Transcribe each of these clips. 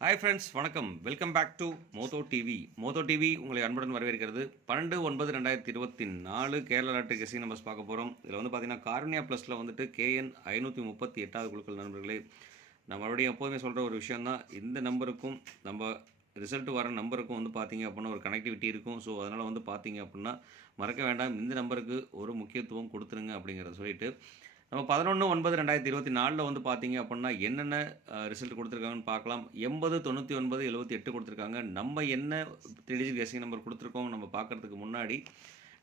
Hi friends வணக்கம். Welcome back to Motho TV Motho TV உங்களை அன்புடன் வரவேற்கிறது. பன்னெண்டு ஒன்பது ரெண்டாயிரத்தி இருபத்தி நாலு கேரள லாட்டரி கெசிங் நம்பர்ஸ் பார்க்க போகிறோம் இதில் வந்து பார்த்தீங்கன்னா கார்னியா ப்ளஸில் வந்துட்டு கேஎன் ஐநூற்றி முப்பத்தி எட்டாவது குழுக்கள் நண்பர்களே நான் மறுபடியும் எப்போதுமே சொல்கிற ஒரு விஷயம் தான் இந்த நம்பருக்கும் நம்ம ரிசல்ட் வர நம்பருக்கும் வந்து பார்த்தீங்க அப்படின்னா ஒரு கனெக்டிவிட்டி இருக்கும். ஸோ அதனால் வந்து பார்த்தீங்க அப்படின்னா மறக்க வேண்டாம். இந்த நம்பருக்கு ஒரு முக்கியத்துவம் கொடுத்துருங்க அப்படிங்கிறத சொல்லிட்டு நம்ம பதினொன்று ஒன்பது ரெண்டாயிரத்தி இருபத்தி நாலில் வந்து பார்த்தீங்க அப்படின்னா என்னென்ன ரிசல்ட் கொடுத்துருக்காங்கன்னு பார்க்கலாம் எண்பது தொண்ணூற்றி ஒன்பது எழுபத்தி எட்டு கொடுத்துருக்காங்க. நம்ம என்ன த்ரீ டிஜிட் கெஸிங் நம்பர் கொடுத்துருக்கோம் நம்ம பார்க்கறதுக்கு முன்னாடி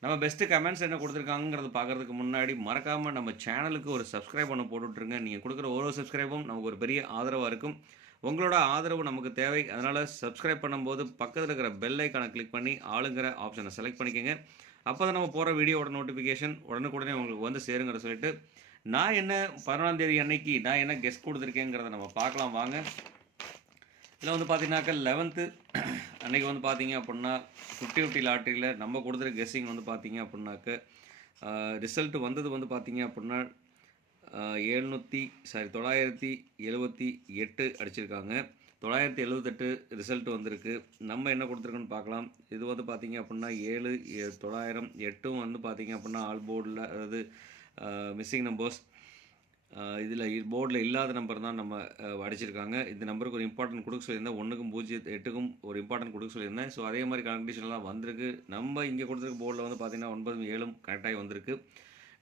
நம்ம பெஸ்ட்டு கமெண்ட்ஸ் என்ன கொடுத்துருக்காங்கிறது பார்க்குறதுக்கு முன்னாடி மறக்காமல் நம்ம சேனலுக்கு ஒரு சப்ஸ்கிரைப் பண்ண போட்டுட்ருங்க நீங்கள் கொடுக்குற ஒரு சப்ஸ்கிரைபும் நமக்கு ஒரு பெரிய ஆதரவாக இருக்கும். உங்களோட ஆதரவு நமக்கு தேவை. அதனால் சப்ஸ்கிரைப் பண்ணும்போது பக்கத்தில் இருக்கிற பெல் ஐக்கானை கிளிக் பண்ணி ஆளுங்கிற ஆப்ஷனை செலக்ட் பண்ணிக்கோங்க. அப்போ தான் நம்ம போகிற வீடியோட நோட்டிஃபிகேஷன் உடனுக்குடனே உங்களுக்கு வந்து சேருங்கிற சொல்லிட்டு நான் என்ன பதினொன்றாம் தேதி அன்னைக்கு நான் என்ன கெஸ்ட் கொடுத்துருக்கேங்கிறத நம்ம பார்க்கலாம் வாங்க. இதில் வந்து பார்த்தீங்கன்னாக்கா லெவன்த்து அன்னைக்கு வந்து பார்த்தீங்க அப்படின்னா ஃபிஃப்டி ஃபிஃப்டி லாட்ரியில் நம்ம கொடுத்துருக்க கெஸ்ஸிங் வந்து பார்த்தீங்க அப்படின்னாக்க ரிசல்ட் வந்தது வந்து பார்த்தீங்க அப்படின்னா எழுநூற்றி சாரி தொள்ளாயிரத்தி எழுபத்தி எட்டு அடிச்சிருக்காங்க. தொள்ளாயிரத்தி எழுபத்தெட்டு ரிசல்ட் வந்திருக்கு. நம்ம என்ன கொடுத்துருக்கோன்னு பார்க்கலாம். இது வந்து பார்த்தீங்க அப்படின்னா ஏழு ஏ- தொள்ளாயிரம் எட்டும் வந்து பார்த்தீங்க அப்படின்னா ஆல் போர்டில் அதாவது மிஸ்ஸிங் நம்பர்ஸ் இதில் போர்டில் இல்லாத நம்பர் தான் நம்ம அடிச்சிருக்காங்க. இந்த நம்பருக்கு ஒரு இம்பார்ட்டன்ட் கொடுக்க சொல்லியிருந்தேன் ஒன்றுக்கும் பூஜ்ஜியம் எட்டுக்கும் ஒரு இம்பார்ட்டன்ட் கொடுக்க சொல்லியிருந்தேன். ஸோ அதே மாதிரி கண்டிஷன்லாம் வந்திருக்கு. நம்ம இங்கே கொடுத்துருக்க போர்டில் வந்து பார்த்தீங்கன்னா ஒன்பதும் ஏழும் கரெக்டாகி வந்திருக்கு.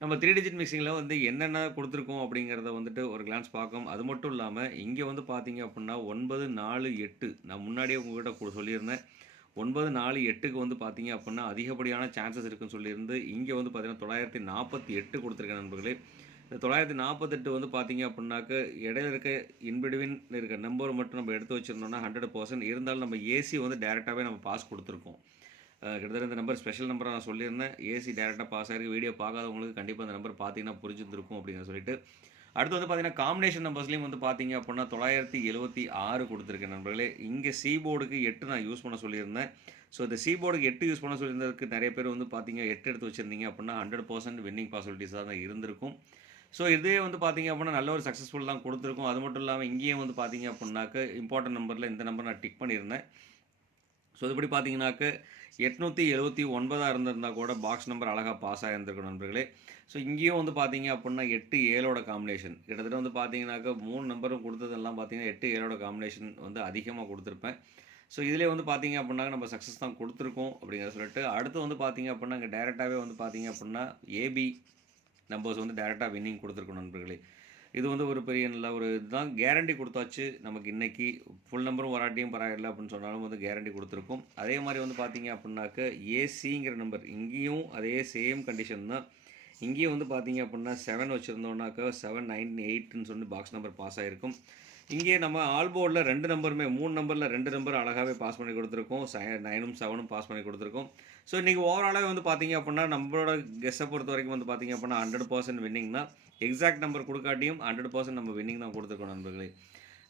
நம்ம த்ரீ டிஜிட் மிக்சிங்கில் வந்து என்னென்ன கொடுத்துருக்கோம் அப்படிங்கிறத வந்துட்டு ஒரு கிளான்ஸ் பார்க்கும் அது மட்டும் இல்லாமல் இங்கே வந்து பார்த்தீங்க அப்படின்னா ஒன்பது நாலு எட்டு நான் முன்னாடியே உங்ககிட்ட சொல்லியிருந்தேன். ஒன்பது நாலு எட்டுக்கு வந்து பார்த்தீங்க அப்படின்னா அதிகப்படியான சான்சஸ் இருக்குன்னு சொல்லியிருந்து இங்கே வந்து பார்த்தீங்கன்னா தொள்ளாயிரத்தி நாற்பத்தி எட்டு கொடுத்துருக்கேன் நண்பர்களே. இந்த தொள்ளாயிரத்தி நாற்பத்தெட்டு வந்து பார்த்தீங்க அப்படின்னாக்க இடையில இருக்க இன்பிடுவின் இருக்க நம்பர் மட்டும் நம்ம எடுத்து வச்சிருந்தோம்னா ஹண்ட்ரட் பர்சன்ட் இருந்தாலும் நம்ம ஏசி வந்து டேரெக்டாகவே நம்ம பாஸ் கொடுத்துருக்கோம். கிட்டத்தட்ட இந்த நம்பர் ஸ்பெஷல் நம்பராக நான் சொல்லியிருந்தேன். ஏசி டேரெக்டாக பாஸ் ஆகிருக்கு வீடியோ பார்க்காதவங்களுக்கு கண்டிப்பாக அந்த நம்பர் பார்த்தீங்கன்னா புரிஞ்சிருந்திருக்கும் அப்படின்னு சொல்லிட்டு அடுத்து வந்து பார்த்தீங்கன்னா காம்பினேஷன் நம்பர்ஸ்லையும் வந்து பார்த்தீங்க அப்படின்னா தொள்ளாயிரத்தி எழுபத்தி ஆறு கொடுத்துருக்கேன் நண்பர்களே. இங்கே சீபோர்டுக்கு எட்டு நான் யூஸ் பண்ண சொல்லியிருந்தேன். ஸோ இந்த சீபோர்டுக்கு எட்டு யூஸ் பண்ண சொல்லியிருந்ததுக்கு நிறைய பேர் வந்து பார்த்தீங்க எட்டு எடுத்து வச்சிருந்தீங்க அப்படின்னா ஹண்ட்ரட் பர்சன்ட் வின்னிங் பாசிபிலிட்டிஸாக தான் இருந்திருக்கும். ஸோ இதே வந்து பார்த்தீங்க அப்படின்னா நல்ல ஒரு சக்ஸஸ்ஃபுல் தான் கொடுத்துருக்கும். அது மட்டும் இல்லாமல் இங்கேயும் வந்து பார்த்தீங்க அப்படின்னாக்க இம்பார்ட்டன்ட் நம்பரில் இந்த நம்பர் நான் டிக் பண்ணியிருந்தேன். ஸோ இதுபடி பார்த்தீங்கன்னாக்க எட்நூற்றி எழுபத்தி ஒன்பதாக இருந்திருந்தா கூட பாக்ஸ் நம்பர் அழகாக பாஸ் ஆகியிருந்திருக்கும் நண்பர்களே. ஸோ இங்கேயும் வந்து பார்த்தீங்க அப்படின்னா எட்டு ஏழோட காம்பினேஷன் கிட்டத்தட்ட வந்து பார்த்தீங்கன்னாக்கா மூணு நம்பரும் கொடுத்ததெல்லாம் பார்த்தீங்கன்னா எட்டு ஏழோட காம்பினேஷன் வந்து அதிகமாக கொடுத்துருப்பேன். ஸோ இதிலே வந்து பார்த்தீங்க அப்படின்னா நம்ம சக்ஸஸ் தான் கொடுத்துருக்கோம் அப்படிங்கிற சொல்லிட்டு அடுத்து வந்து பார்த்தீங்க அப்படின்னா இங்கே டேரெக்டாகவே வந்து பார்த்தீங்க அப்படின்னா ஏபி நம்பர்ஸ் வந்து டேரெக்டாக வின்னிங் கொடுத்துருக்கோம் நண்பர்களே. இது வந்து ஒரு பெரிய நல்ல ஒரு இதுதான். கேரண்டி கொடுத்தாச்சு. நமக்கு இன்றைக்கி ஃபுல் நம்பரும் வராட்டியும் பரவாயில்ல அப்படின்னு சொன்னாலும் வந்து கேரண்டி கொடுத்துருக்கோம். அதே மாதிரி வந்து பார்த்தீங்க அப்படின்னாக்க ஏசிங்கிற நம்பர் இங்கேயும் அதே சேம் கண்டிஷன் தான். இங்கேயும் வந்து பார்த்தீங்க அப்படின்னா செவன் வச்சுருந்தோம்னாக்கா செவன் நைன் எயிட்னு சொல்லி பாக்ஸ் நம்பர் பாஸ் ஆகிருக்கும் இங்கே நம்ம ஆல் போர்டில் ரெண்டு நம்பருமே மூணு நம்பரில் ரெண்டு நம்பர் அழகாகவே பாஸ் பண்ணி கொடுத்துருக்கோம். நைனும் செவனும் பாஸ் பண்ணி கொடுத்துருக்கோம். ஸோ இன்றைக்கி ஓவராலாகவே வந்து பார்த்தீங்க அப்படின்னா நம்மளோட கெஸ்ஸை பொறுத்த வரைக்கும் வந்து பார்த்தீங்க அப்படின்னா ஹண்ட்ரட் பர்சன்ட் வின்னிங் தான். எக்ஸாக்ட் நம்பர் கொடுக்காட்டியும் ஹண்ட்ரட் பர்சன்ட் நம்ம வின்னிங் தான் கொடுத்துருக்கோம் நண்பர்களே.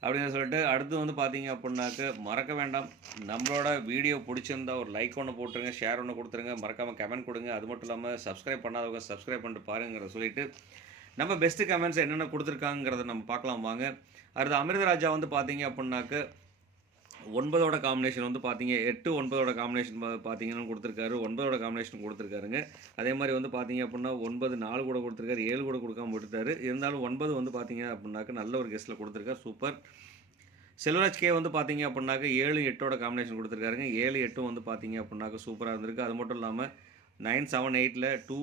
அப்படின்னு சொல்லிட்டு அடுத்து வந்து பார்த்தீங்க அப்படின்னாக்க மறக்க வேண்டாம். நம்மளோட வீடியோ பிடிச்சிருந்தா ஒரு லைக் ஒன்று போட்டுருங்க ஷேர் ஒன்று கொடுத்துருங்க. மறக்காமல் கமெண்ட் கொடுங்க. அது மட்டும் இல்லாமல் சப்ஸ்கிரைப் பண்ணாதவங்க சப்ஸ்கிரைப் பண்ணிட்டு பாருங்கிறத சொல்லிட்டு நம்ம பெஸ்ட்டு கமெண்ட்ஸ் என்னென்ன கொடுத்துருக்காங்கிறத நம்ம பார்க்கலாம் வாங்க. அடுத்து அமிர்தராஜா வந்து பார்த்தீங்க அப்படின்னாக்க ஒன்பதோட காம்பினேஷன் வந்து பார்த்தீங்க எட்டு ஒன்பதோட காம்பினேஷன் பார்த்தீங்கன்னா கொடுத்துருக்காரு. ஒன்பதோட காம்பினேஷன் கொடுத்துருக்காருங்க. அதே மாதிரி வந்து பார்த்தீங்க அப்படின்னா ஒன்பது நாலு கூட கொடுத்துருக்காரு. ஏழு கூட கொடுக்காம விட்டுட்டாரு. இருந்தாலும் ஒன்பது வந்து பார்த்தீங்க அப்படின்னாக்க நல்ல ஒரு கெஸ்ட்டில் கொடுத்துருக்காரு. சூப்பர். செல்வராஜ் கே வந்து பார்த்தீங்க அப்படின்னாக்க ஏழு எட்டோட காம்பினேஷன் கொடுத்துருக்காருங்க. ஏழு எட்டும் வந்து பார்த்தீங்க அப்படின்னாக்க சூப்பராக இருந்திருக்கு. அது மட்டும் இல்லாமல் நைன் செவன் எயிட்டில் டூ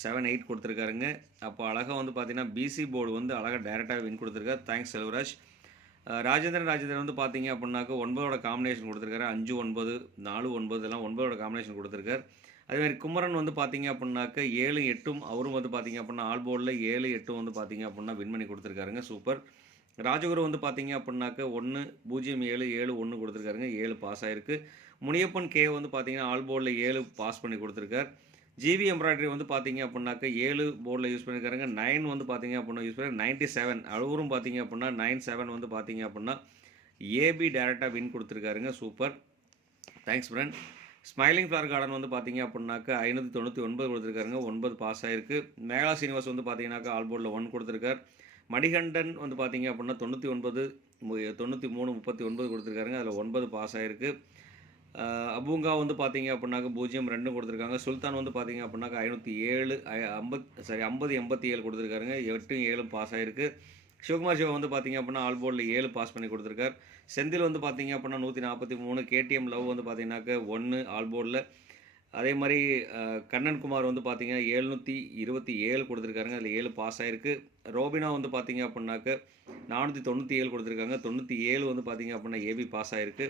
செவன் எயிட் கொடுத்துருக்காருங்க. அப்போ அழகாக வந்து பார்த்தீங்கன்னா பிசி போர்டு வந்து அழகாக டேரெக்டாக வின் கொடுத்துருக்காரு. தேங்க்ஸ் செல்வராஜ். ராஜேந்திரன் ராஜேந்திரன் வந்து பார்த்தீங்க அப்படின்னாக்க ஒன்பதோட காம்பினேஷன் கொடுத்துருக்காரு. அஞ்சு ஒன்பது நாலு ஒன்பது எல்லாம் ஒன்பதோட காம்பினேஷன் கொடுத்துருக்காரு. அதேமாதிரி குமரன் வந்து பார்த்தீங்க அப்படின்னாக்க ஏழு எட்டும் அவரும் வந்து பார்த்தீங்க அப்படின்னா ஆல் போர்டில் ஏழு எட்டும் வந்து பார்த்தீங்க அப்படின்னா வின் பண்ணி கொடுத்துருக்காருங்க. சூப்பர் ராஜகுரு வந்து பார்த்தீங்க அப்படின்னாக்க ஒன்று பூஜ்ஜியம் ஏழு ஏழு ஒன்று கொடுத்துருக்காருங்க. ஏழு பாஸ் ஆகிருக்கு முனியப்பன் கே வந்து பார்த்தீங்கன்னா ஆல் போர்டில் ஏழு பாஸ் பண்ணி கொடுத்துருக்கார். ஜிவி எம்ப்ராய்டரி வந்து பார்த்தீங்க அப்படின்னாக்க ஏழு போர்டில் யூஸ் பண்ணியிருக்காருங்க நைன் வந்து பார்த்தீங்க அப்படின்னா யூஸ் பண்ணி நைன்ட்டி செவன் அளவரும் பார்த்தீங்க அப்படின்னா நைன் செவன் வந்து பார்த்தீங்க அப்படின்னா ஏபி டேரெக்டாக win கொடுத்துருக்காருங்க. Super thanks friend smiling flower garden வந்து பார்த்தீங்க அப்படின்னாக்க ஐநூற்றி தொண்ணூற்றி ஒன்பது கொடுத்துருக்காருங்க. ஒன்பது பாஸ் ஆயிருக்கு. மேகலா சீனிவாஸ் வந்து பார்த்தீங்கன்னாக்கா ஆல் போர்டில் ஒன் கொடுத்துருக்கார். மணிகண்டன் வந்து பார்த்தீங்க அப்படின்னா தொண்ணூற்றி ஒன்பது தொண்ணூற்றி மூணு முப்பத்தி ஒன்பது கொடுத்துருக்காருங்க. அதில் ஒன்பது பாஸ் ஆகிருக்கு அபூங்கா வந்து பார்த்தீங்க அப்படின்னாக்க பூஜ்ஜியம் ரெண்டும் கொடுத்துருக்காங்க. சுல்தான் வந்து பார்த்தீங்க அப்படின்னாக்க ஐநூற்றி ஏழு ஐம்பத் சாரி ஐம்பது எண்பத்தி ஏழு கொடுத்துருக்காருங்க. எட்டும் ஏழும் பாஸ் ஆகிருக்கு சிவகுமார் சிவா வந்து பார்த்தீங்க அப்படின்னா ஆல் போர்டில் ஏழு பாஸ் பண்ணி கொடுத்துருக்கார். செந்தில் வந்து பார்த்தீங்க அப்படின்னா நூற்றி நாற்பத்தி மூணு கேடிஎம் லவ் வந்து பார்த்தீங்கன்னாக்க ஒன்று ஆல் போர்டில் அதே மாதிரி கண்ணன்குமார் கண்ணன் குமார் வந்து பார்த்தீங்கன்னா எழுநூற்றி இருபத்தி ஏழு கொடுத்துருக்காருங்க. அதில் ஏழு பாஸ் ஆகிருக்கு ரோபினா வந்து பார்த்தீங்க அப்படின்னாக்க நானூற்றி தொண்ணூற்றி ஏழு கொடுத்துருக்காங்க. தொண்ணூற்றி ஏழு வந்து பார்த்தீங்க அப்படின்னா ஏபி பாஸ் ஆகிருக்கு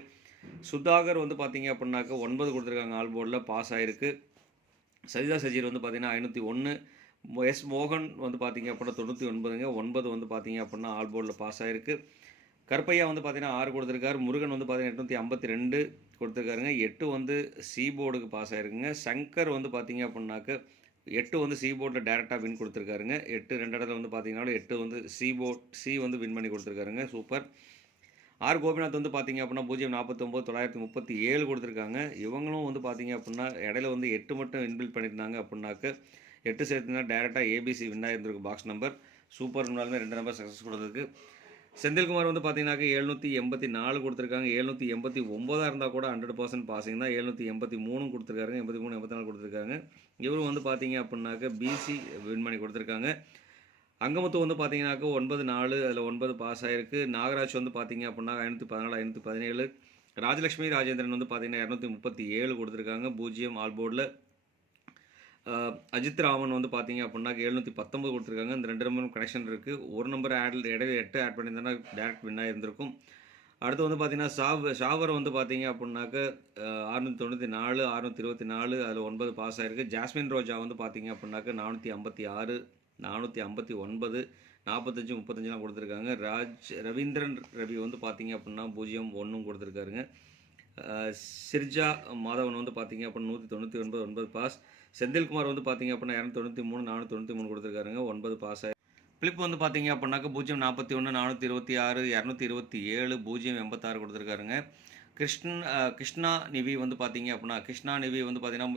சுதாகர் வந்து பார்த்தீங்க அப்படின்னாக்க ஒன்பது கொடுத்துருக்காங்க ஆல் போர்டில் பாஸ் ஆகிருக்கு சஜிதா சஜீர் வந்து பார்த்தீங்கன்னா ஐநூற்றி ஒன்று. எஸ் மோகன் வந்து பார்த்தீங்க அப்படின்னா தொண்ணூற்றி ஒன்பதுங்க. ஒன்பது வந்து பார்த்தீங்க அப்படின்னா ஆல் போர்டில் பாஸ் ஆகிருக்கு கருப்பையா வந்து பார்த்தீங்கன்னா ஆறு கொடுத்துருக்காரு. முருகன் வந்து பார்த்தீங்கன்னா எட்நூற்றி ஐம்பத்தி ரெண்டு கொடுத்துருக்காருங்க. எட்டு வந்து சி போர்டுக்கு பாஸ் ஆயிருக்குங்க. சங்கர் வந்து பார்த்தீங்க அப்படின்னாக்க எட்டு வந்து சி போர்டில் டேரெக்டாக வின் கொடுத்துருக்காருங்க. எட்டு ரெண்டு இடத்துல வந்து பார்த்தீங்கன்னா எட்டு வந்து சி போர்ட் சி வந்து வின் பண்ணி கொடுத்துருக்காருங்க. சூப்பர். ஆர் கோபிநாத் வந்து பார்த்தீங்க அப்படின்னா பூஜ்ஜியம் நாற்பத்தொம்போது தொள்ளாயிரத்தி முப்பத்தி ஏழு கொடுத்துருக்காங்க. இவங்களும் வந்து பார்த்தீங்க அப்படின்னா இடையில வந்து எட்டு மட்டும் இன்பில் பண்ணியிருந்தாங்க அப்படின்னாக்க எட்டு சேர்த்துனா டேரெக்டாக ஏபிசி வின்னாக இருந்திருக்கு பாக்ஸ் நம்பர் சூப்பர் இருந்தாலுமே ரெண்டு நம்பர் சக்ஸஸ் கொடுத்துருக்கு. செந்தில்குமார் வந்து பார்த்தீங்கன்னாக்க எழுநூற்றி எண்பத்தி நாலு கொடுத்துருக்காங்க. எழுநூற்றி எண்பத்தி ஒம்போதாக இருந்தால் கூட ஹண்ட்ரட் பர்சன்ட் பாசிங் தான். எழுநூற்றி எண்பத்தி மூணும் கொடுத்துருக்காங்க எண்பத்தி மூணு எண்பத்தி நாலு கொடுத்துருக்காங்க. இவரும் வந்து பார்த்தீங்க அப்படின்னாக்க பிசி வின் பண்ணி கொடுத்துருக்காங்க. அங்கமுத்து வந்து பார்த்தீங்கன்னாக்க ஒன்பது நாலு அதில் ஒன்பது பாஸ் ஆகிருக்கு நாகராஜ் வந்து பார்த்தீங்க அப்படின்னா ஐநூற்றி பதினாலு ஐநூற்றி பதினேழு. ராஜலட்சுமி ராஜேந்திரன் வந்து பார்த்தீங்கன்னா இரநூத்தி முப்பத்தி ஏழு கொடுத்துருக்காங்க. பூஜ்ஜியம் ஆல் போர்டில். அஜித் ராமன் வந்து பார்த்தீங்க அப்படின்னா எழுநூற்றி பத்தொம்பது கொடுத்துருக்காங்க. இந்த ரெண்டு நம்பரும் கனெக்ஷன் இருக்குது ஒரு நம்பர் ஆட் இடையில எட்டு ஆட் பண்ணியிருந்தா டேரக்ட் வின்னாக இருந்திருக்கும் அடுத்து வந்து பார்த்தீங்கன்னா ஷாவ் ஷாவர் வந்து பார்த்தீங்க அப்படின்னாக்க அறுநூற்றி தொண்ணூற்றி நாலு அறுநூற்றி இருபத்தி நாலு அதில் ஒன்பது பாஸ் ஆயிருக்கு. ஜாஸ்மின் ரோஜா வந்து பார்த்தீங்க அப்படின்னாக்க நானூற்றி ஐம்பத்தி ஆறு. நானூற்றி ஐம்பத்தி ஒன்பது நாற்பத்தஞ்சு முப்பத்தஞ்சுலாம் கொடுத்துருக்காங்க. ராஜ் ரவீந்திரன் ரவி வந்து பார்த்தீங்க அப்படின்னா பூஜ்ஜியம் ஒன்றும் கொடுத்துருக்காருங்க. சிர்ஜா மாதவன் வந்து பார்த்தீங்க அப்படின்னா நூற்றி தொண்ணூற்றி ஒன்பது ஒன்பது பாஸ் செந்தில்குமார் வந்து பார்த்தீங்க அப்படின்னா இரநூத்தி தொண்ணூற்றி மூணு நானூற்றி தொண்ணூற்றி மூணு கொடுத்துருக்காருங்க. ஒன்பது பாஸ் பிலிப் வந்து பார்த்தீங்க அப்படின்னாக்க பூஜ்ஜியம் நாற்பத்தி ஒன்று நானூற்றி இருபத்தி ஆறு இரநூத்தி இருபத்தி ஏழு பூஜ்ஜியம் எண்பத்தாறு கொடுத்துருக்காருங்க. கிருஷ்ணன் கிருஷ்ணா நிவி வந்து பார்த்தீங்க அப்படின்னா கிருஷ்ணா நிவி வந்து பார்த்தீங்கன்னா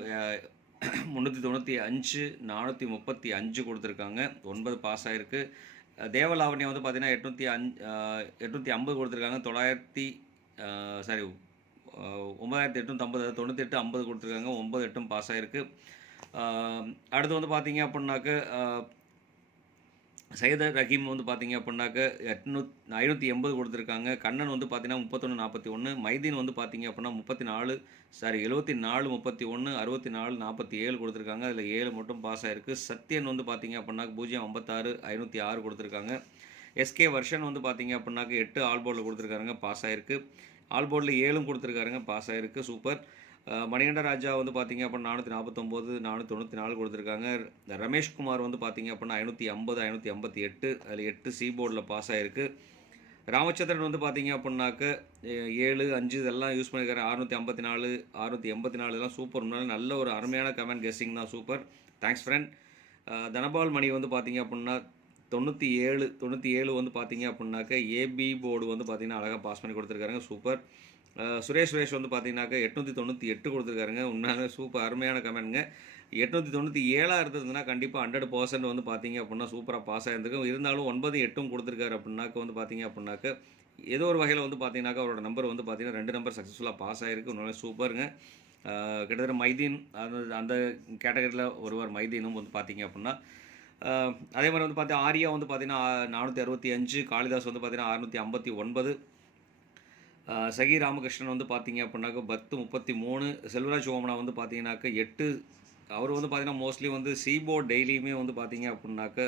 முந்நூற்றி தொண்ணூற்றி அஞ்சு நானூற்றி முப்பத்தி அஞ்சு கொடுத்துருக்காங்க. ஒன்பது பாஸ் ஆகிருக்கு அஹ் வந்து பார்த்திங்கன்னா எட்நூற்றி அஞ்சு எட்நூற்றி ஐம்பது கொடுத்துருக்காங்க. தொள்ளாயிரத்தி சாரி ஒம்பதாயிரத்தி எட்நூற்றி ஐம்பது தொண்ணூற்றி எட்டு ஐம்பது கொடுத்துருக்காங்க. ஒம்பது எட்டும் பாஸ் ஆகிருக்கு அடுத்து வந்து பார்த்தீங்க அப்படின்னாக்க சையத ரஹீம் வந்து பார்த்தீங்க அப்படின்னாக்க எட்நூத் ஐநூற்றி எண்பது கொடுத்துருக்காங்க. கண்ணன் வந்து பார்த்தீங்கன்னா முப்பத்தொன்று நாற்பத்தி ஒன்று மைதீன் வந்து பார்த்தீங்க அப்படின்னா முப்பத்தி நாலு சாரி எழுபத்தி நாலு முப்பத்தி ஒன்று அறுபத்தி நாலு நாற்பத்தி ஏழு கொடுத்துருக்காங்க. அதில் ஏழு மட்டும் பாஸ் ஆகிருக்கு சத்யன் வந்து பார்த்தீங்க அப்படின்னா பூஜ்ஜியம் ஐம்பத்தாறு ஐநூற்றி ஆறு கொடுத்துருக்காங்க. எஸ்கே வர்ஷன் வந்து பார்த்தீங்க அப்படின்னாக்க எட்டு ஆல் போர்டில் கொடுத்துருக்காருங்க பாஸ் ஆகிருக்கு ஆல் போர்டில் ஏழும் கொடுத்துருக்காருங்க பாஸ் ஆகிருக்கு சூப்பர். மணிகண்ட ராஜா வந்து பார்த்தீங்க அப்படின்னா நானூற்றி நாற்பத்தொம்போது நானூற்றி தொண்ணூற்றி நாலு கொடுத்துருக்காங்க. ரமேஷ்குமார் வந்து பார்த்தீங்க அப்படின்னா ஐநூற்றி ஐம்பது ஐநூற்றி ஐம்பத்தி எட்டு அதில் எட்டு சி போர்டில் பாஸ் ஆகிருக்கு ராமச்சந்திரன் வந்து பார்த்தீங்க அப்படின்னாக்க ஏழு அஞ்சு இதெல்லாம் யூஸ் பண்ணியிருக்காரு அறுநூற்றி ஐம்பத்தி நாலு அறுநூற்றி எண்பத்தி நாலு இதெல்லாம் சூப்பர் நல்ல ஒரு அருமையான கமெண்ட் கெஸ்ஸிங் தான் super thanks friend Dhanapal Mani வந்து பார்த்தீங்க அப்படின்னா தொண்ணூற்றி ஏழு தொண்ணூற்றி ஏழு வந்து பார்த்தீங்க அப்படின்னாக்க ஏபி போர்டு வந்து பார்த்திங்கன்னா அழகாக பாஸ் பண்ணி கொடுத்துருக்காருங்க. சூப்பர் சுரேஷ் சுரேஷ் வந்து பார்த்தீங்கன்னாக்க எட்நூற்றி தொண்ணூற்றி எட்டு கொடுத்துருக்காருங்க. உண்மையான சூப்பர் அருமையான கமெண்ட்ங்க எட்நூற்றி தொண்ணூற்றி ஏழாக இருந்ததுன்னா கண்டிப்பாக ஹண்ட்ரட் பர்சன்ட் வந்து பார்த்தீங்க அப்படின்னா சூப்பராக பாஸ் ஆயிருந்திருக்கும். இருந்தாலும் ஒன்பது எட்டும் கொடுத்துருக்காரு அப்படின்னாக்க வந்து பார்த்தீங்க அப்படின்னாக்க ஏதோ ஒரு வகையில் வந்து பார்த்தீங்கன்னாக்கா அவரோட நம்பர் வந்து பார்த்தீங்கன்னா ரெண்டு நம்பர் சக்ஸஸ்ஃபுல்லாக பாஸ் ஆயிருக்கு. உண்மையிலே சூப்பருங்க கிட்டத்தட்ட மைதீன் அந்த அந்த கேட்டகரியில் ஒருவர் மைதீனும் வந்து பார்த்தீங்க அப்படின்னா அதே மாதிரி வந்து பார்த்தீங்கன்னா ஆரியா வந்து பார்த்தீங்கன்னா நானூற்றி அறுபத்தி அஞ்சு காளிதாஸ் வந்து பார்த்தீங்கன்னா அறுநூற்றி ஐம்பத்தி ஒன்பது சகி ராமகிருஷ்ணன் வந்து பார்த்தீங்க அப்படின்னாக்க பத்து முப்பத்தி மூணு செல்வராஜ் ஓமனா வந்து பார்த்தீங்கன்னாக்க எட்டு அவர் வந்து பார்த்தீங்கன்னா மோஸ்ட்லி வந்து சீபோர்ட் டெய்லியுமே வந்து பார்த்தீங்க அப்படின்னாக்க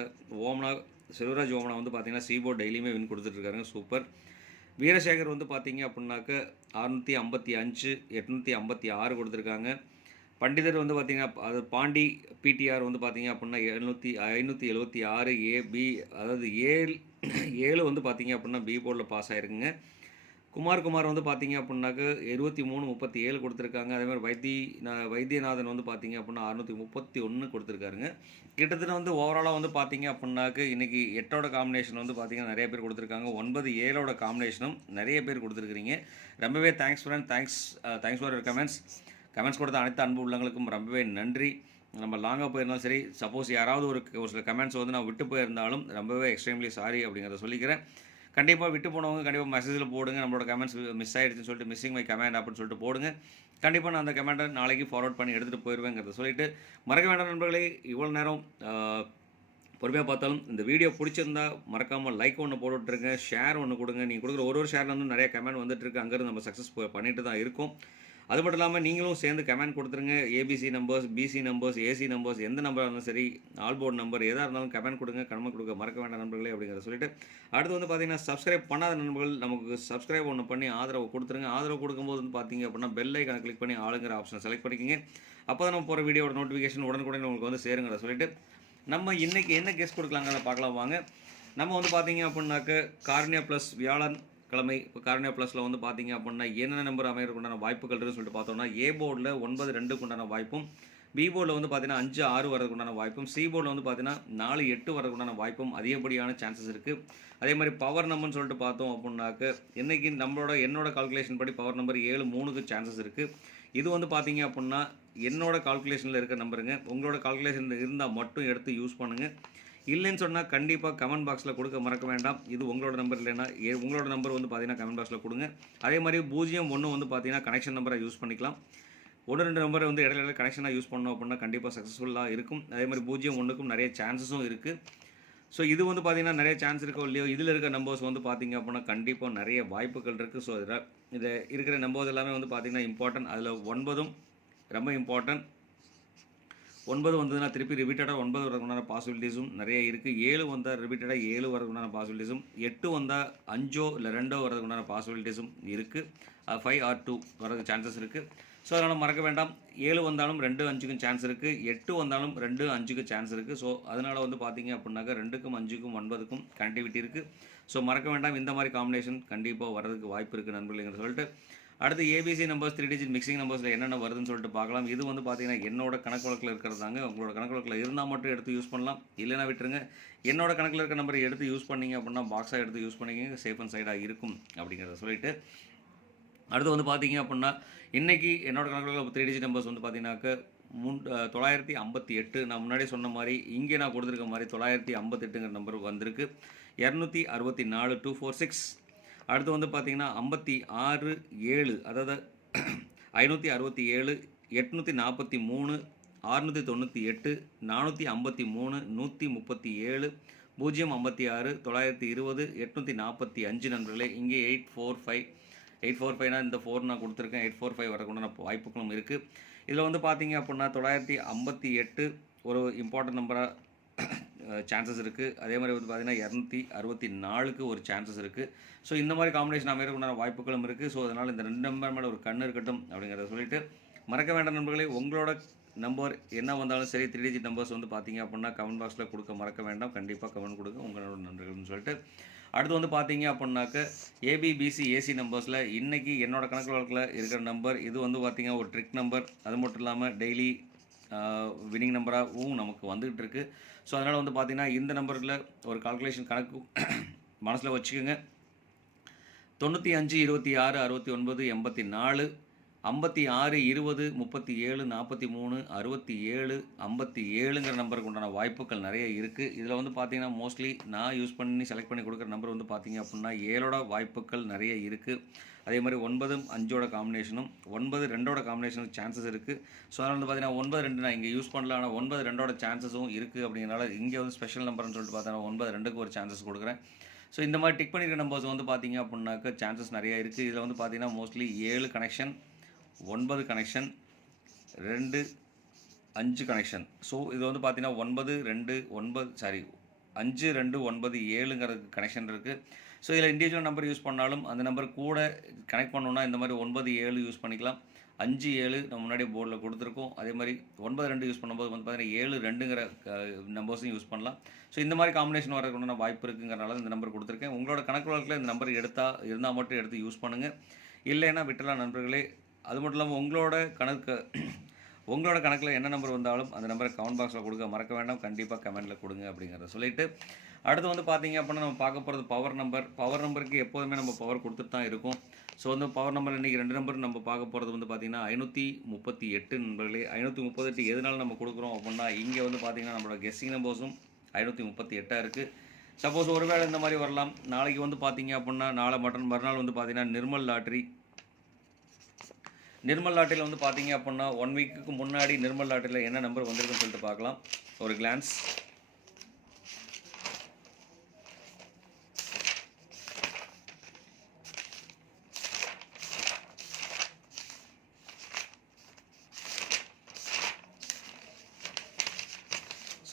ஓமனா செல்வராஜ் ஓமனா வந்து பார்த்தீங்கன்னா சீபோர்ட் டெய்லியுமே வின் கொடுத்துட்ருக்காருங்க. சூப்பர் வீரசேகர் வந்து பார்த்தீங்க அப்படின்னாக்க அறுநூற்றி ஐம்பத்தி அஞ்சு எட்நூற்றி ஐம்பத்தி ஆறு கொடுத்துருக்காங்க. பண்டிதர் வந்து பார்த்தீங்கன்னா அது பாண்டி பிடிஆர் வந்து பார்த்தீங்க அப்படின்னா எழுநூற்றி ஐநூற்றி எழுபத்தி ஆறு ஏ பி அதாவது ஏழு ஏழு வந்து பார்த்தீங்க அப்படின்னா பி போர்டில் பாஸ் ஆயிருக்குங்க. குமார் குமார் வந்து பார்த்தீங்க அப்படின்னாக்க இருபத்தி மூணு முப்பத்தி ஏழு கொடுத்துருக்காங்க. அதேமாதிரி வைத்தி வைத்தியநாதன் வந்து பார்த்தீங்க அப்படின்னா அறுநூற்றி முப்பத்தி ஒன்று கொடுத்துருக்காருங்க. கிட்டத்தட்ட வந்து ஓவராலாக வந்து பார்த்தீங்க அப்படின்னாக்க இன்றைக்கி எட்டோட காம்பினேஷன் வந்து பார்த்தீங்கன்னா நிறைய பேர் கொடுத்துருக்காங்க. ஒன்பது ஏழோட காம்பினேஷனும் நிறைய பேர் கொடுத்துருக்கிறீங்க. ரொம்பவே thanks friend thanks thanks for your comments comments கொடுத்த அனைத்து அன்பு உள்ளங்களுக்கும் ரொம்பவே நன்றி. நம்ம லாங்காக போயிருந்தாலும் சரி சப்போஸ் யாராவது ஒரு ஒரு சில கமெண்ட்ஸ் வந்து நான் விட்டு போயிருந்தாலும் ரொம்பவே எக்ஸ்ட்ரீம்லி சாரி அப்படிங்கிறத சொல்லிக்கிறேன். கண்டிப்பாக விட்டு போனவங்க கண்டிப்பாக மெசேஜில் போடுங்க. நம்மளோட கமெண்ட்ஸ் மிஸ் ஆகிடுச்சுன்னு சொல்லிட்டு மிஸ்ஸிங் மை கமெண்ட் அப்படின்னு சொல்லிட்டு போடுங்க. கண்டிப்பாக நான் அந்த கமெண்ட்டை நாளைக்கு ஃபார்வர்ட் பண்ணி எடுத்துகிட்டு போயிடுவேங்கிறத சொல்லிட்டு மறக்க வேண்டாம் நண்பர்களே இவ்வளோ நேரம் பொறுமையாக பார்த்தாலும் இந்த வீடியோ பிடிச்சிருந்தா மறக்காமல் லைக் ஒன்று போட்டுட்ருங்க ஷேர் ஒன்று கொடுங்க. நீங்கள் கொடுக்குற ஒரு ஒரு ஷேர்லேருந்து நிறைய கமெண்ட் வந்துட்டுருக்கு. அங்கேருந்து நம்ம சக்ஸஸ் பண்ணிட்டு தான் இருக்கோம். அது மட்டும் இல்லாமல் நீங்களும் சேர்ந்து கமெண்ட் கொடுத்துருங்க. ABC numbers BC numbers AC numbers எந்த நம்பராக இருந்தாலும் சரி ஆல்போர்ட் நம்பர் எதாக இருந்தாலும் கமெண்ட் கொடுங்க கமெண்ட் கொடுக்க மறக்க வேண்டாம் நண்பர்களே அப்படிங்கிறத சொல்லிட்டு அடுத்து வந்து பார்த்தீங்கன்னா சப்ஸ்கிரைப் பண்ணாத நண்பர்கள் நமக்கு சப்ஸ்கிரைப் ஒன்று பண்ணி ஆதரவு கொடுத்துருங்க. ஆதரவு கொடுக்கும்போது வந்து பார்த்தீங்க அப்படின்னா பெல் ஐக்கான கிளிக் பண்ணி ஆளுங்கிற ஆப்ஷனை செலக்ட் பண்ணிக்கிங்க. அப்போ தான் நம்ம போகிற வீடியோட நோட்டிஃபிகேஷன் உடனுக்குடன் உங்களுக்கு வந்து சேருங்கிறத சொல்லிட்டு நம்ம இன்றைக்கி என்ன கெஸ்ட் கொடுக்கலாங்கிறத பார்க்கலாம் வாங்க. நம்ம வந்து பார்த்தீங்க அப்படின்னாக்க கார்னியா ப்ளஸ் வியாழன் கிழமை இப்போ கார்னியா ப்ளஸில் வந்து பார்த்தீங்க அப்படின்னா என்னென்ன நம்பர் அமையறதுக்குண்டான வாய்ப்புகள் இருக்குன்னு சொல்லிட்டு பார்த்தோம்னா ஏ போர்டில் ஒன்பது ரெண்டுக்கு உண்டான வாய்ப்பும் பி போர்டில் வந்து பார்த்தீங்கன்னா அஞ்சு ஆறு வரதுக்குண்டான வாய்ப்பும் சி போர்டில் வந்து பார்த்தீங்கன்னா நாலு எட்டு வரதுக்குண்டான வாய்ப்பும் அதிகப்படியான சான்சஸ் இருக்குது அதே மாதிரி பவர் நம்பர்னு சொல்லிட்டு பார்த்தோம் அப்படின்னாக்க இன்றைக்கி நம்மளோட என்னோட கால்குலேஷன் படி பவர் நம்பர் ஏழு மூணுக்கு சான்சஸ் இருக்குது இது வந்து பார்த்தீங்க அப்படின்னா என்னோட கால்குலேஷனில் இருக்க நம்பருங்க உங்களோட கால்குலேஷனில் இருந்தால் மட்டும் எடுத்து யூஸ் பண்ணுங்கள் இல்லைன்னு சொன்னால் கண்டிப்பாக கமெண்ட் பாக்ஸில் கொடுக்க மறக்க வேண்டாம். இது உங்களோட நம்பர் இல்லைன்னா ஏ- உங்களோட நம்பர் வந்து பார்த்தீங்கன்னா கமெண்ட் பாக்ஸில் கொடுங்க. அதே மாதிரி பூஜ்ஜியம் ஒன்று வந்து பார்த்தீங்கன்னா கனெக்ஷன் நம்பரை யூஸ் பண்ணிக்கலாம். ஒன்று ரெண்டு நம்பரை வந்து இடையில கனெக்ஷனாக யூஸ் பண்ணோம் அப்படின்னா கண்டிப்பாக சக்ஸஸ்ஃபுல்லாக இருக்கும். அதே மாதிரி பூஜ்ஜியம் ஒன்றுக்கும் நிறைய சான்சஸும் இருக்குது ஸோ இது வந்து பார்த்தீங்கன்னா நிறைய சான்ஸ் இருக்கோ இல்லையோ இதில் இருக்க நம்பர்ஸ் வந்து பார்த்திங்க அப்படின்னா கண்டிப்பாக நிறைய வாய்ப்புகள் இருக்குது ஸோ இதில் இருக்கிற நம்பர்ஸ் எல்லாமே வந்து பார்த்திங்கன்னா இம்பார்ட்டன்ட் அதில் ஒன்பதும் ரொம்ப இம்பார்ட்டன்ட் ஒன்பது வந்ததுன்னா திருப்பி ரிப்பீட்டடாக ஒன்பது வரதுக்குண்டான பாசிபிலிட்டிஸும் நிறைய இருக்குது ஏழு வந்தால் ரிப்பீட்டடாக ஏழு வரதுக்குண்டான பாசிபிலிட்டிஸும் எட்டு வந்தால் அஞ்சோ இல்லை ரெண்டோ வரதுக்குண்டான பாசிபிலிட்டிஸும் இருக்குது ஃபைவ் ஆர் டூ வரதுக்கு சான்சஸ் இருக்குது ஸோ அதனால் மறக்க வேண்டாம். ஏழு வந்தாலும் ரெண்டு அஞ்சுக்கும் சான்ஸ் இருக்குது எட்டு வந்தாலும் ரெண்டு அஞ்சுக்கு சான்ஸ் இருக்குது ஸோ அதனால் வந்து பார்த்தீங்க அப்படின்னாக்கா ரெண்டுக்கும் அஞ்சுக்கும் ஒன்பதுக்கும் கனெக்டிவிட்டி இருக்குது ஸோ மறக்க வேண்டாம். இந்த மாதிரி காம்பினேஷன் கண்டிப்பாக வரதுக்கு வாய்ப்பு இருக்குது நண்பர்கள்ங்கிற சொல்லிட்டு அடுத்து ABC numbers three digit mixing நம்பர்ஸில் என்னென்ன வருதுன்னு சொல்லிட்டு பார்க்கலாம். இது வந்து பார்த்தீங்கன்னா என்னோட கணக்கு வழக்கில் இருக்கிறதாங்க உங்களோட கணக்கு வழக்கில் இருந்தால் மட்டும் எடுத்து யூஸ் பண்ணலாம். இல்லைன்னா விட்டுருங்க. என்னோட கணக்கில் இருக்க நம்பரை எடுத்து யூஸ் பண்ணிங்க அப்படின்னா பாக்ஸாக எடுத்து யூஸ் பண்ணிக்கிங்க. சேஃப் அண்ட் சைடாக இருக்கும் அப்படிங்கிறத சொல்லிட்டு. அடுத்து வந்து பார்த்தீங்க அப்படின்னா இன்றைக்கி என்னோட கணக்கில் த்ரீ டிஜிட் நம்பர்ஸ் வந்து பார்த்தீங்கன்னாக்க முன் தொள்ளாயிரத்தி ஐம்பத்தி எட்டு. நான் முன்னாடி சொன்ன மாதிரி இங்கே நான் கொடுத்துருக்க மாதிரி தொள்ளாயிரத்தி ஐம்பத்தெட்டுங்கிற நம்பர் வந்திருக்கு. இரநூத்தி அறுபத்தி நாலு டூ ஃபோர் சிக்ஸ் அடுத்து வந்து பார்த்தீங்கன்னா ஐம்பத்தி ஆறு ஏழு அதாவது ஐநூற்றி அறுபத்தி ஏழு எட்நூற்றி நாற்பத்தி மூணு அறுநூற்றி தொண்ணூற்றி எட்டு நானூற்றி ஐம்பத்தி மூணு நூற்றி முப்பத்தி ஏழு பூஜ்ஜியம் ஐம்பத்தி ஆறு தொள்ளாயிரத்தி இருபது எட்நூற்றி நாற்பத்தி அஞ்சு நண்பர்களே. இங்கே eight four five eight four ஃபைவ்னா இந்த ஃபோர் நான் கொடுத்துருக்கேன். எயிட் ஃபோர் ஃபைவ் வரக்கூடாது வாய்ப்புகளும் இருக்குது இதில் வந்து பார்த்தீங்க அப்படின்னா தொள்ளாயிரத்தி ஐம்பத்தி எட்டு ஒரு இம்பார்ட்டன்ட் நம்பராக சான்சஸ் இருக்குது அதே மாதிரி வந்து பார்த்திங்கன்னா இரநூத்தி அறுபத்தி நாலுக்கு ஒரு சான்சஸ் இருக்குது ஸோ இந்த மாதிரி காம்பினேஷன் அமையறதுக்குண்டான வாய்ப்புகளும் இருக்குது ஸோ அதனால் இந்த ரெண்டு நம்பர் மேலே ஒரு கண் இருக்கட்டும் அப்படிங்கிறத சொல்லிட்டு மறக்க வேண்டாம் நண்பர்களே உங்களோட நம்பர் என்ன வந்தாலும் சரி த்ரீ டிஜிட் நம்பர்ஸ் வந்து பார்த்தீங்க அப்படின்னா கமெண்ட் பாக்ஸில் கொடுக்க மறக்க வேண்டாம். கண்டிப்பாக கமெண்ட் கொடுங்க. உங்களோட நண்பர்கள்னு சொல்லிட்டு. அடுத்து வந்து பார்த்தீங்க அப்படின்னாக்க ஏபிபிசி ஏசி நம்பர்ஸில் இன்றைக்கி என்னோட கணக்கு வழக்கில் இருக்கிற நம்பர் இது வந்து பார்த்திங்கன்னா ஒரு ட்ரிக் நம்பர் அது மட்டும் இல்லாமல் டெய்லி வினிங் நம்பராகவும் நமக்கு வந்துகிட்டு இருக்குது ஸோ அதனால் வந்து பார்த்திங்கன்னா இந்த நம்பரில் ஒரு கால்குலேஷன் கணக்கு மனசில் வச்சுக்கோங்க. தொண்ணூற்றி அஞ்சு இருபத்தி ஆறு அறுபத்தி ஒன்பது எண்பத்தி நாலு ஐம்பத்தி ஆறு இருபது முப்பத்தி ஏழு நாற்பத்தி மூணு அறுபத்தி ஏழு ஐம்பத்தி ஏழுங்கிற நம்பருக்கு உண்டான வாய்ப்புகள் நிறைய இருக்குது இதில் வந்து பார்த்திங்கன்னா மோஸ்ட்லி நான் யூஸ் பண்ணி செலக்ட் பண்ணி கொடுக்குற நம்பர் வந்து பார்த்திங்க அப்படின்னா ஏழோட வாய்ப்புகள் நிறைய இருக்குது அதே மாதிரி ஒன்பதும் அஞ்சோட காம்பினேஷனும் ஒன்பது ரெண்டோட காம்பினேஷனுக்கு சான்சஸ் இருக்குது ஸோ அதனால் வந்து பார்த்தீங்கன்னா ஒன்பது ரெண்டு நான் இங்கே யூஸ் பண்ணல. ஆனால் ஒன்பது ரெண்டோட சான்சஸும் இருக்குது அப்படிங்கிறனால இங்கே வந்து ஸ்பெஷல் நம்பர்னு சொல்லிட்டு பார்த்தீங்கன்னா ஒன்பது ரெண்டுக்கு ஒரு சான்சஸ் கொடுக்குறேன். ஸோ இந்த மாதிரி டிக் பண்ணிக்கிற நம்பர்ஸ் வந்து பார்த்தீங்க அப்படின்னாக்க சான்சஸ் நிறைய இருக்குது இதில் வந்து பார்த்தீங்கன்னா மோஸ்ட்லி ஏழு கனெக்ஷன் ஒன்பது கனெக்ஷன் ரெண்டு அஞ்சு கனெக்ஷன் ஸோ இது வந்து பார்த்தீங்கன்னா ஒன்பது ரெண்டு ஒன்பது சாரி அஞ்சு ரெண்டு ஒன்பது ஏழுங்கிறது கனெக்ஷன் இருக்குது ஸோ இதில் இண்டிவிஜுவல் நம்பர் யூஸ் பண்ணாலும் அந்த நம்பர் கூட கனெக்ட் பண்ணோன்னா இந்த மாதிரி ஒன்பது ஏழு யூஸ் பண்ணிக்கலாம். அஞ்சு ஏழு நம்ம முன்னாடி போர்டில் கொடுத்துருக்கோம். அதே மாதிரி ஒன்பது ரெண்டு யூஸ் பண்ணும்போது வந்து பார்த்தீங்கன்னா ஏழு ரெண்டுங்கிற நம்பர்ஸும் யூஸ் பண்ணலாம். ஸோ இந்த மாதிரி காம்பினேஷன் வரதுக்கு வாய்ப்பு இருக்குங்கிறனால இந்த நம்பர் கொடுத்துருக்கேன். உங்களோட கணக்கு வழக்கில் இந்த நம்பர் எடுத்தால் இருந்தால் மட்டும் எடுத்து யூஸ் பண்ணுங்கள் இல்லைன்னா விட்டலாம் நண்பர்களே. அது மட்டும் இல்லாமல் உங்களோட கணக்கு உங்களோட கணக்கில் என்ன நம்பர் வந்தாலும் அந்த நம்பரை கமெண்ட் பாக்ஸில் கொடுக்க மறக்க வேண்டாம். கண்டிப்பாக கமெண்ட்டில் கொடுங்க அப்படிங்கிறத சொல்லிட்டு அடுத்து வந்து பார்த்தீங்க அப்படின்னா நம்ம பார்க்க போகிறது பவர் நம்பர் பவர் நம்பருக்கு எப்போதுமே நம்ம பவர் கொடுத்துட்டு தான் இருக்கும். ஸோ வந்து பவர் நம்பர் இன்றைக்கி ரெண்டு நம்பர் நம்ம பார்க்க போகிறது வந்து பார்த்திங்கன்னா ஐநூற்றி முப்பத்தி எட்டு நண்பர்களே. ஐநூற்றி முப்பத்தெட்டு எதனால நம்ம கொடுக்குறோம் அப்படின்னா இங்கே வந்து பார்த்திங்கன்னா நம்மளோட கெஸ்ஸிங் நம்பர்ஸும் ஐநூற்றி முப்பத்தி எட்டாக இருக்குது சப்போஸ் ஒருவேளை இந்த மாதிரி வரலாம். நாளைக்கு வந்து பார்த்தீங்க அப்படின்னா நாளை மட்டன் மறுநாள் வந்து பார்த்தீங்கன்னா நிர்மல் லாட்ரி நிர்மல் லாட்டரியில் வந்து பார்த்தீங்க அப்படின்னா ஒன் வீக்குக்கு முன்னாடி நிர்மல் லாட்டரியில் என்ன நம்பர் வந்திருக்குன்னு சொல்லிட்டு பார்க்கலாம். ஒரு கிளான்ஸ்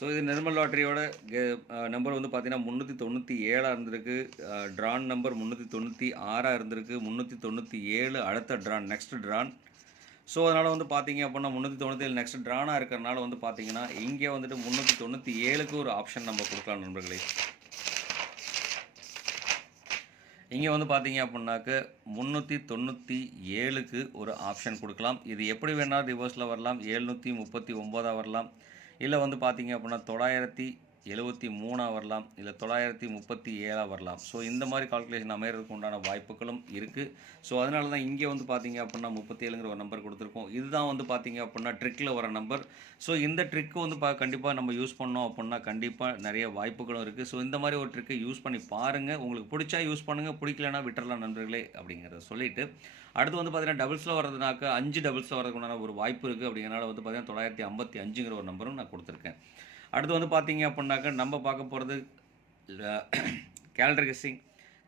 ஸோ இது நிர்மல் லாட்டரியோட நம்பர் வந்து பார்த்தீங்கன்னா முந்நூற்றி தொண்ணூற்றி ஏழாக இருந்திருக்கு. ட்ரான் நம்பர் முந்நூற்றி தொண்ணூற்றி ஆறாக இருந்திருக்கு. முந்நூற்றி தொண்ணூற்றி ஏழு அடுத்த ட்ரான் நெக்ஸ்ட் ட்ரான் ஸோ அதனால் வந்து பார்த்தீங்க அப்படின்னா முந்நூற்றி தொண்ணூற்றி ஏழு நெக்ஸ்ட் ட்ரானாக இருக்கிறனால வந்து பார்த்தீங்கன்னா இங்கே வந்துட்டு முந்நூற்றி தொண்ணூற்றி ஏழுக்கு ஒரு ஆப்ஷன் நம்ம கொடுக்கலாம் நண்பர்களே. இங்கே வந்து பார்த்தீங்க அப்படின்னாக்க முந்நூற்றி தொண்ணூற்றி ஏழுக்கு ஒரு ஆப்ஷன் கொடுக்கலாம். இது எப்படி வேணால் ரிவர்ஸில் வரலாம். எழுநூற்றி முப்பத்தி ஒம்போதாக வரலாம். இல்லை வந்து பார்த்தீங்க அப்படின்னா தொள்ளாயிரத்தி எழுபத்தி மூணாக வரலாம் இல்லை தொள்ளாயிரத்தி முப்பத்தி ஏழாக வரலாம். ஸோ இந்த மாதிரி கால்குலேஷன் அமைகிறதுக்கு உண்டான வாய்ப்புகளும் இருக்குது ஸோ அதனால தான் இங்கே வந்து பார்த்தீங்க அப்படின்னா முப்பத்தி ஏழுங்கிற ஒரு நம்பர் கொடுத்துருக்கோம். இதுதான் வந்து பார்த்தீங்க அப்படின்னா ட்ரிக்கில் வர நம்பர் ஸோ இந்த ட்ரிக்கு வந்து பா கண்டிப்பாக நம்ம யூஸ் பண்ணோம் அப்படின்னா கண்டிப்பாக நிறைய வாய்ப்புகளும் இருக்குது ஸோ இந்த மாதிரி ஒரு ட்ரிக்கை யூஸ் பண்ணி பாருங்கள் உங்களுக்கு பிடிச்சா யூஸ் பண்ணுங்கள் பிடிக்கலனா விட்டுறலாம் நண்பர்களே அப்படிங்கிறத சொல்லிவிட்டு அடுத்து வந்து பார்த்தீங்கன்னா டபுள்ஸில் வரதுனாக்க அஞ்சு டபுள்ஸில் வரதுக்குண்டான ஒரு வாய்ப்பு இருக்குது அப்படிங்கிறனால வந்து பார்த்தீங்கன்னா தொள்ளாயிரத்தி ஐம்பத்தி அஞ்சுங்கிற ஒரு நம்பரும் நான் கொடுத்துருக்கேன். அடுத்து வந்து பார்த்தீங்க அப்படின்னாக்க நம்ம பார்க்க போகிறது கேலண்டர் கெஸ்ஸிங்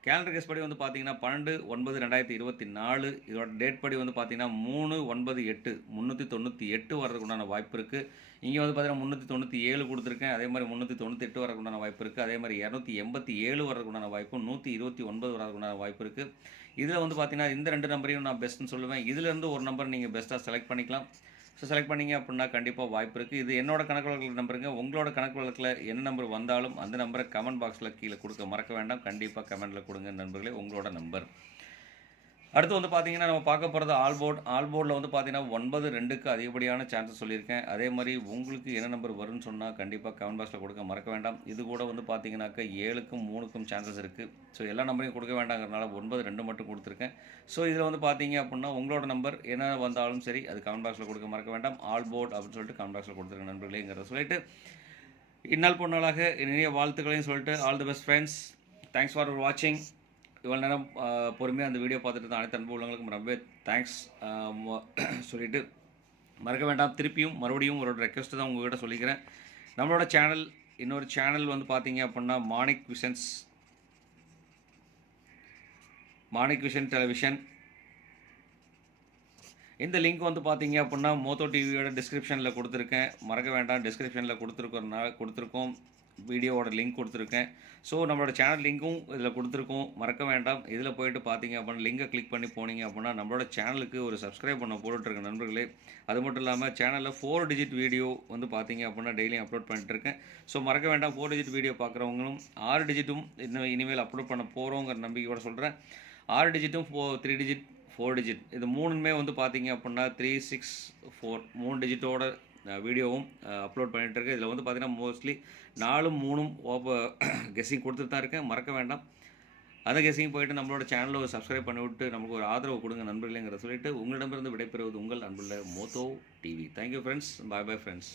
கேலண்டர் கேஸ் படி வந்து பார்த்தீங்கன்னா பன்னெண்டு ஒன்பது ரெண்டாயிரத்தி இருபத்தி நாலு. இதோட டேட் படி வந்து பார்த்தீங்கன்னா மூணு ஒன்பது எட்டு. முந்நூற்றி தொண்ணூற்றி எட்டு வரதுக்குண்டான வாய்ப்பு இருக்குது இங்கே வந்து பார்த்தீங்கன்னா முந்நூற்றி தொண்ணூற்றி ஏழு கொடுத்துருக்கேன். அதே மாதிரி முந்நூற்றி தொண்ணூற்றி எட்டு வரதுக்குண்டான வாய்ப்பு இருக்குது அதே மாதிரி இரநூத்தி எண்பத்தி ஏழு வரதுக்குண்டான வாய்ப்பு நூற்றி இருபத்தி ஒன்பது வரதுக்குண்டான வாய்ப்பு இருக்குது இதில் வந்து பார்த்தீங்கன்னா இந்த ரெண்டு நம்பரையும் நான் பெஸ்ட்டுன்னு சொல்லுவேன். இதுலேருந்து ஒரு நம்பர் நீங்கள் பெஸ்ட்டாக செலக்ட் பண்ணிக்கலாம். ஸோ செலக்ட் பண்ணிங்க அப்படின்னா கண்டிப்பாக வாய்ப்பு இருக்குது இது என்னோட கணக்கு வழக்கில் நம்பருங்க உங்களோட கணக்கு வழக்கில் என்ன நம்பர் வந்தாலும் அந்த நம்பரை கமெண்ட் பாக்ஸில் கீழே கொடுக்க மறக்க வேண்டாம். கண்டிப்பாக கமெண்ட்டில் கொடுங்க நண்பர்களே. உங்களோட நம்பர். அடுத்து வந்து பார்த்தீங்கன்னா நம்ம பார்க்க போகிறது ஆல்போர்ட். ஆல்போர்டில் வந்து பார்த்தீங்கன்னா ஒன்பது ரெண்டுக்கு அதிகப்படியான சான்சஸ் சொல்லியிருக்கேன். அதே மாதிரி உங்களுக்கு என்ன நம்பர் வரும்னு சொன்னால் கண்டிப்பாக கமெண்ட் பாக்ஸில் கொடுக்க மறக்க வேண்டாம். இது கூட வந்து பார்த்தீங்கன்னாக்கா ஏழுக்கும் மூணுக்கும் சான்சஸ் இருக்குது ஸோ எல்லா நம்பரையும் கொடுக்க வேண்டாங்கிறனால ஒன்பது ரெண்டு மட்டும் கொடுத்துருக்கேன். ஸோ இதில் வந்து பார்த்தீங்க அப்படின்னா உங்களோட நம்பர் என்ன வந்தாலும் சரி அது கமெண்ட் பாக்ஸில் கொடுக்க மறக்க வேண்டாம். ஆல்போர்ட் அப்படின்னு சொல்லிட்டு கமெண்ட் பாக்ஸில் கொடுத்துருங்க நண்பர்களேங்கிறத சொல்லிட்டு இந்நாள் பொண்ணாளாக நிறைய வாழ்த்துக்களையும் சொல்லிட்டு all the best friends thanks for வாட்சிங் இவ்வளோ நேரம் பொறுமையாக அந்த வீடியோ பார்த்துட்டு தான் அனைத்து அன்பு உள்ளவங்களுக்கும் ரொம்பவே தேங்க்ஸ் சொல்லிட்டு மறக்க வேண்டாம். திருப்பியும் மறுபடியும் ஒரு ரெக்வஸ்ட்டு தான் உங்கள்கிட்ட சொல்லிக்கிறேன். நம்மளோட சேனல் இன்னொரு சேனல் வந்து பார்த்தீங்க அப்படின்னா Manik visions Manik vision television இந்த லிங்க் வந்து பார்த்தீங்க அப்படின்னா மோத்தோ டிவியோட டிஸ்கிரிப்ஷனில் கொடுத்துருக்கேன். மறக்க வேண்டாம். டிஸ்கிரிப்ஷனில் கொடுத்துருக்கோம்னா கொடுத்துருக்கோம். வீடியோவோட லிங்க் கொடுத்துருக்கேன். ஸோ நம்மளோட சேனல் லிங்க்கும் இதில் கொடுத்துருக்கோம். மறக்க வேண்டாம். இதில் போயிட்டு பார்த்தீங்க அப்படின்னா லிங்கை கிளிக் பண்ணி போனீங்க அப்படின்னா நம்மளோட சேனலுக்கு ஒரு சப்ஸ்கிரைப் பண்ண போட்டுட்ருக்க நண்பர்களே. அது மட்டும் இல்லாமல் சேனலில் ஃபோர் டிஜிட் வீடியோ வந்து பார்த்தீங்க அப்படின்னா டெய்லியும் அப்லோட் பண்ணிட்டுருக்கேன். ஸோ மறக்க வேண்டாம். ஃபோர் டிஜிட் வீடியோ பார்க்குறவங்களும் ஆறு டிஜிட்டும் இன்னும் இனிமேல் அப்லோட் பண்ண போகிறோங்கிற நம்பிக்கையோட சொல்கிறேன் ஆறு டிஜிட்டும் ஃபோ த்ரீ டிஜிட் ஃபோர் டிஜிட் இது மூணுமே வந்து பார்த்தீங்க அப்படின்னா த்ரீ சிக்ஸ் ஃபோர் மூணு டிஜிட்டோட வீடியோவும் அப்லோட் பண்ணிகிட்டு இருக்கேன் இதில் வந்து பார்த்திங்கன்னா மோஸ்ட்லி நாலும் மூணும் ஓப்ப கெஸ்ஸிங் கொடுத்துட்டு தான் இருக்கேன். மறக்க வேண்டாம். அந்த கெஸ்ஸிங் போயிட்டு நம்மளோட சேனலை ஒரு சப்ஸ்கிரைப் பண்ணி விட்டு நமக்கு ஒரு ஆதரவு கொடுங்க நண்பர்களேங்கிற சொல்லிட்டு உங்களிடமிருந்து விடைபெறுவது உங்கள் அன்புள்ள Motho TV thank you friends bye bye friends